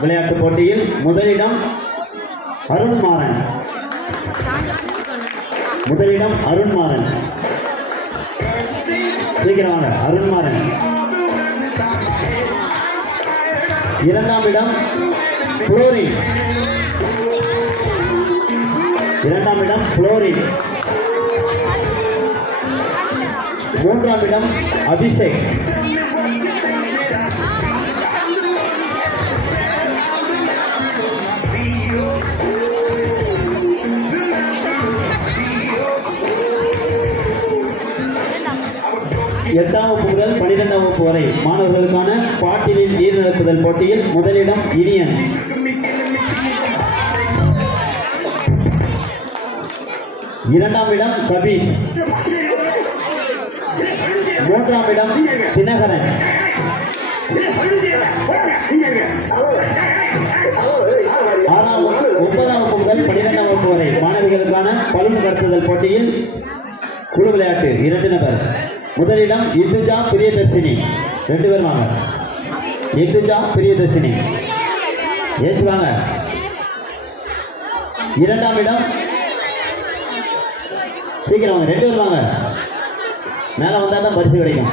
விளையாட்டு போட்டியில் முதலிடம் அருண்மாறன். சீக்கிரமாக அருண்மாறன். இரண்டாம் இடம் புளோரின். மூன்றாம் இடம் அபிஷேக். எட்டாம் வகுப்பு முதல் 12ஆம் வகுப்பு வரை மாணவர்களுக்கான பாட்டிலில் நீர் நிரப்புதல் போட்டியில் முதலிடம் இனியன். இரண்டாம் இடம் கபீஸ். மூன்றாம் இடம் தினகரன். ஒன்பதாம் வகுப்பு முதல் 12ஆம் வகுப்பு வரை மாணவிகளுக்கான பலூன் கடத்துதல் போட்டியில் குழு விளையாட்டு 2 நபர். முதலிடம் இந்துஜா பிரியதர்ஷினி. 2 பேர் வாங்க. இந்துஜா பிரியதர்ஷினி ஏச்சு வாங்க. இரண்டாம் இடம் சீக்கிரம் வாங்க. 2 பேர் வாங்க. மேலே வந்தால் தான் பரிசு கிடைக்கும்.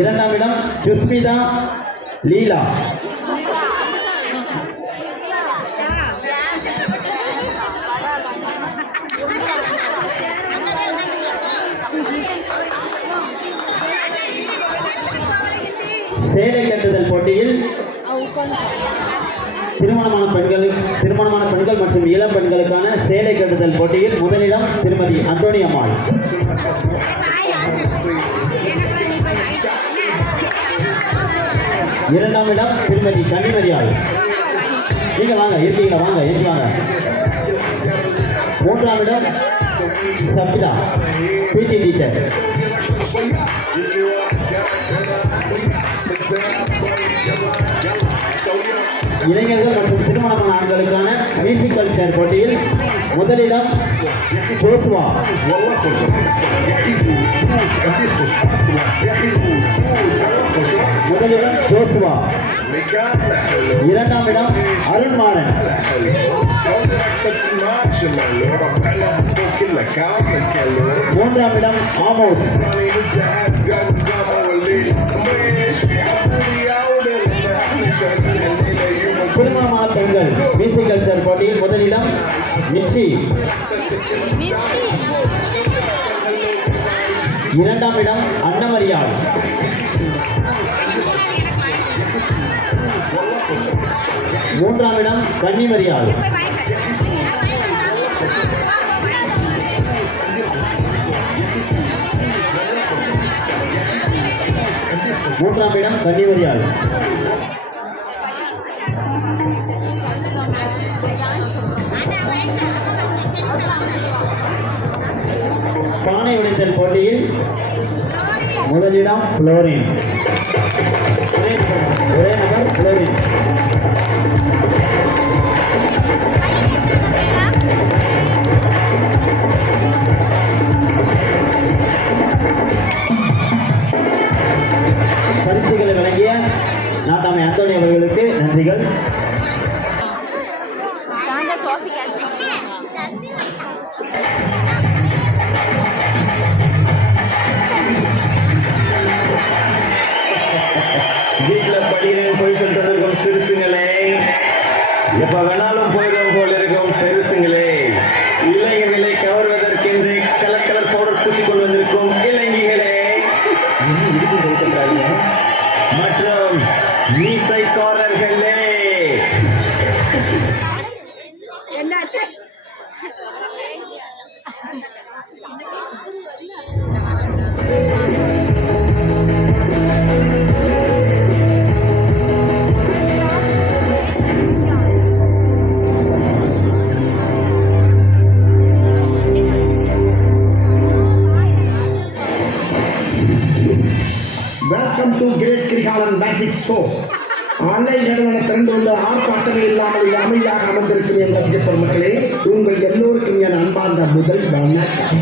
இரண்டாம் இடம் சுஸ்மிதா லீலா. சேலை கட்டுதல் போட்டியில் திருமணமான பெண்கள் மற்றும் இளம் பெண்களுக்கான சேலை கட்டுதல் போட்டியில் முதலிடம் திருமதி அந்தோணி அம்மாள். இரண்டாம் இடம் திருமதி கன்னிமரியாள். நீங்க வாங்க, இருக்கீங்களா? வாங்க, ஏற்றுவாங்க. மூன்றாம் இடம் சபிதா, பிடி டீச்சர். இளைஞர்கள் மற்றும் திருமணமான ஆண்களுக்கான மியூசிக்கல் சேர் போட்டியில் முதலிடம் ஜோசுவா. இரண்டாம் இடம் அருண்மாறன். மூன்றாம் இடம் ஆமோஸ். திருமணமான பெண்கள் மியூசிக்கல் சேர் போட்டியில் முதலிடம் நிச்சி. இரண்டாம் இடம் அன்னமரியாள். மூன்றாம் இடம் கன்னிமரியாள். பானை உடைத்தல் போட்டியில் முதலிடம் புளோரின். ஒரே நபர் புளோரின். பரிசுகளை வழங்கிய நாட்டாமை அந்தோணி அவர்களுக்கு நன்றிகள். வீட்டில் படிக்கிறேன் போய் சொல்லிட்டு இருக்கும் சிறுசுங்களே, எப்ப வேணாலும் போயிடும் போல இருக்கும் பெருசுங்களே, இளைஞர்களை கவர்வதற்கென்று கலர் கலர் பவுடர் பூசிக்கொண்டு வந்திருக்கும் இளைஞர்களே மற்றும் மீசைக்காரர்களே, என்னாச்சு? Welcome to great Kirikalan magic show. Online நிறுவன திரண்டு வந்து ஆர்ப்பாட்டமே இல்லாமல் அமைதியாக அமர்ந்திருக்கும் என் ரசிக பெருமக்களே, உங்கள் எல்லோருக்கும் என் அன்பார்ந்த முதல் வணக்கம்.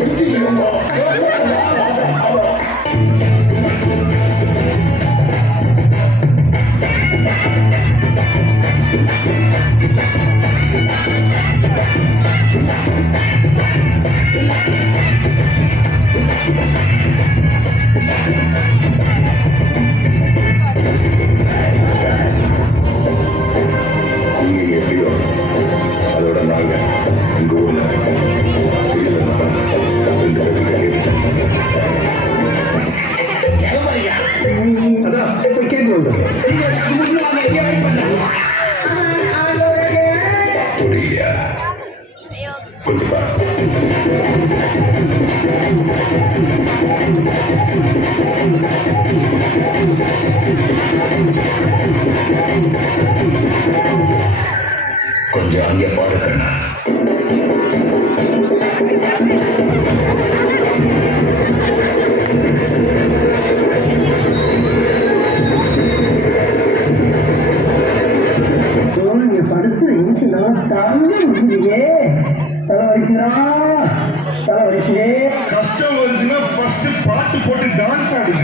ஒதுக்கிக்கோங்க. நீங்க எப்படியோ அதோட நாங்க எங்க ஊர்ல அதான் இப்ப கேட்க புரியலையா? கொஞ்சம் பாரு. கொஞ்சம் அங்கே பாரு கண்ணா. நீங்க படுத்து நிமிஷம் தாங்க முடியலையே. தலைவலிக்கிறா தலைவலிக்கிறே. கஷ்டம் வருதுன்னா ஃபர்ஸ்ட் பாட்டு போட்டு டான்ஸ் ஆடுங்க.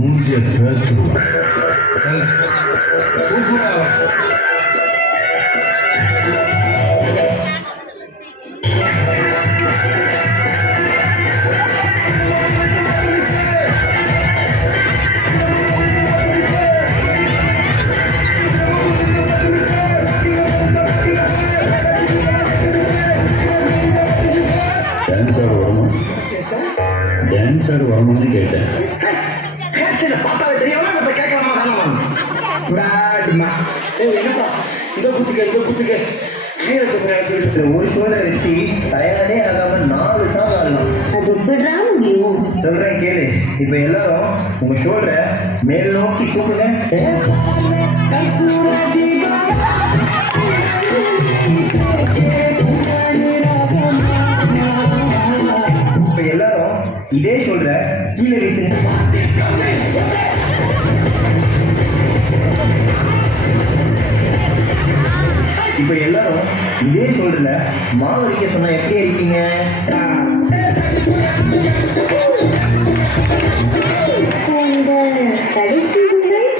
மூஞ்ச பேத்து டான்ஸர் வரணும்னு கேட்டேன். பார்த்தாவே தெரியாம மத்த கேட்கலாமா வேணாமா? என்னப்பா இந்த குத்துக்க ஒரு ஷோல வச்சு டயர்டே ஆகாம 4 சாங் ஆடலாம். அது எப்படிடா முடியும்? சொல்றேன் கேளு. இப்ப எல்லாரும் உங்க ஷோல்டரை மேல் நோக்கி தூக்குங்க. இப்ப எல்லாரும் இதே ஷோல்டரை கீழே வீசுங்க. இப்ப எல்லாரும் இதே ஷோல்டர்ல மாவு அரிக்க சொன்னா எப்படி அரிப்பீங்க? உங்கள் கடைசி குரல்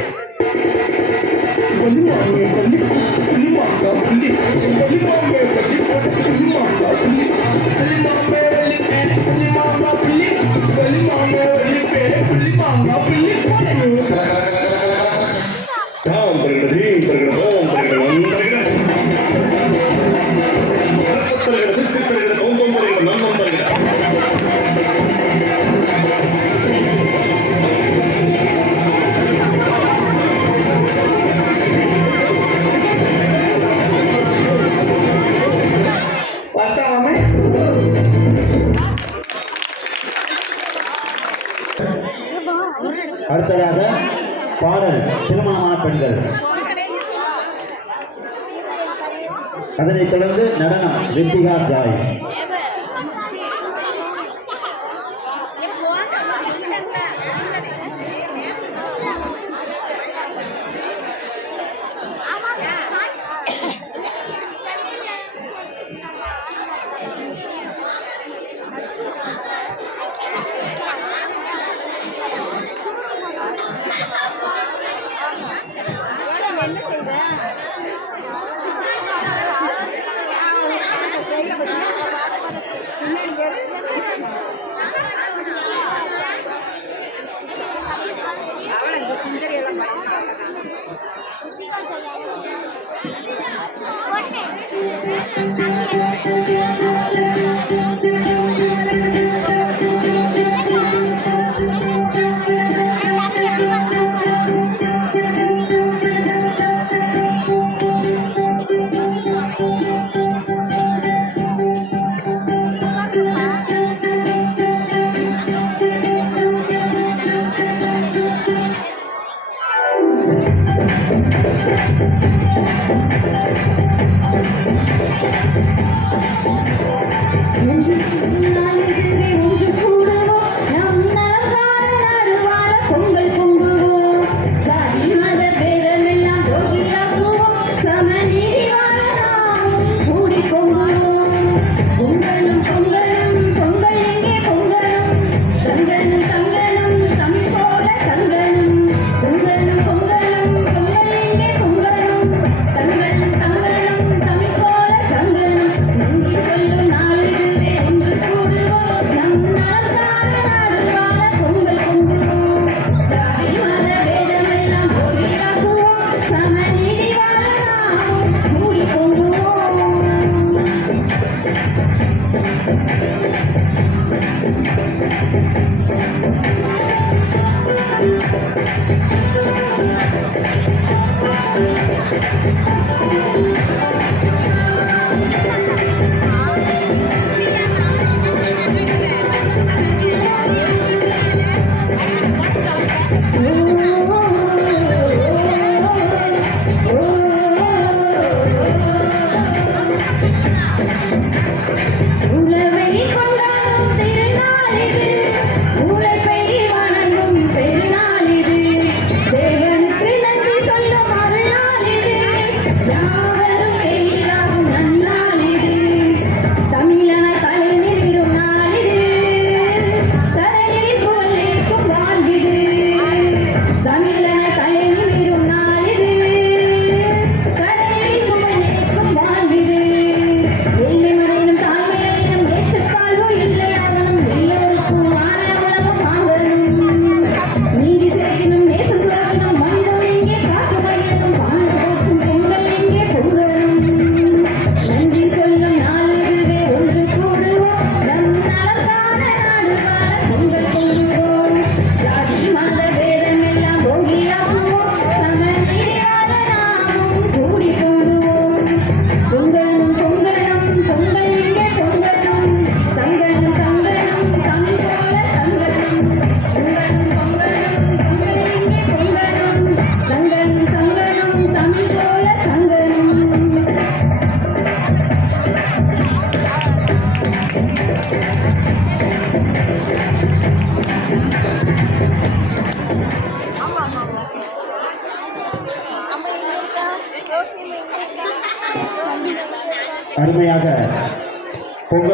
அடுத்ததாக பாடல் திருமணமான பெண்கள். அதனைத் தொடர்ந்து நடனம் ரித்திகா ஜாய். உழவை கொண்டாடும் திருநாள் இது, உழைப்பை வணங்கும் பெருநாள் இது, தேவனுக்கு நன்றி சொல்லும் மறுநாள் இது, யாவரும் எளிதாகும் நன்னாள் இது, தமிழன தலை நிமிரும் நாள் இது, தரையை போல் நிற்கும் வாழ்விது, தமிழன தலை நிமிரும் நாள் இது, தரையை போல் நிற்கும் வாழ்விது, ஏழ்மை மறையினும் தாழ்மையினும் ஏற்றத்தாழ்வு இல்லை அவனும் எல்லோருக்கும் வான உலகம் ஆகணும், நீதி சேர்க்கணும் நேசம் சுரக்கணும் மனிதம் எங்கே காத்து மகிழணும் பாண்டு போற்றும் பொங்கல் எங்கே பொங்கலும், நன்றி சொல்லும் நாள் இதுவே ஒன்று கூடுவோம் நம் நலம் காண நாடு வாழ பொங்கல் பொங்குவோம், ஜாதி மத பேதம் எல்லாம் போகியாக்குவோம் சமநீதி வாழ நாமும் கூடி போடுவோம், பொங்கலும் பொங்கலும் பொங்கல் இங்கே பொங்கலும் தங்கலும் தங்கலும் தமிழ் போல தங்கலும், பொங்கலும் பொங்கலும் பொங்கல் இங்கே பொங்கலும் தங்கலும் தங்கலும் தமிழ் போல தங்கலும். அருமையாக பொங்கல்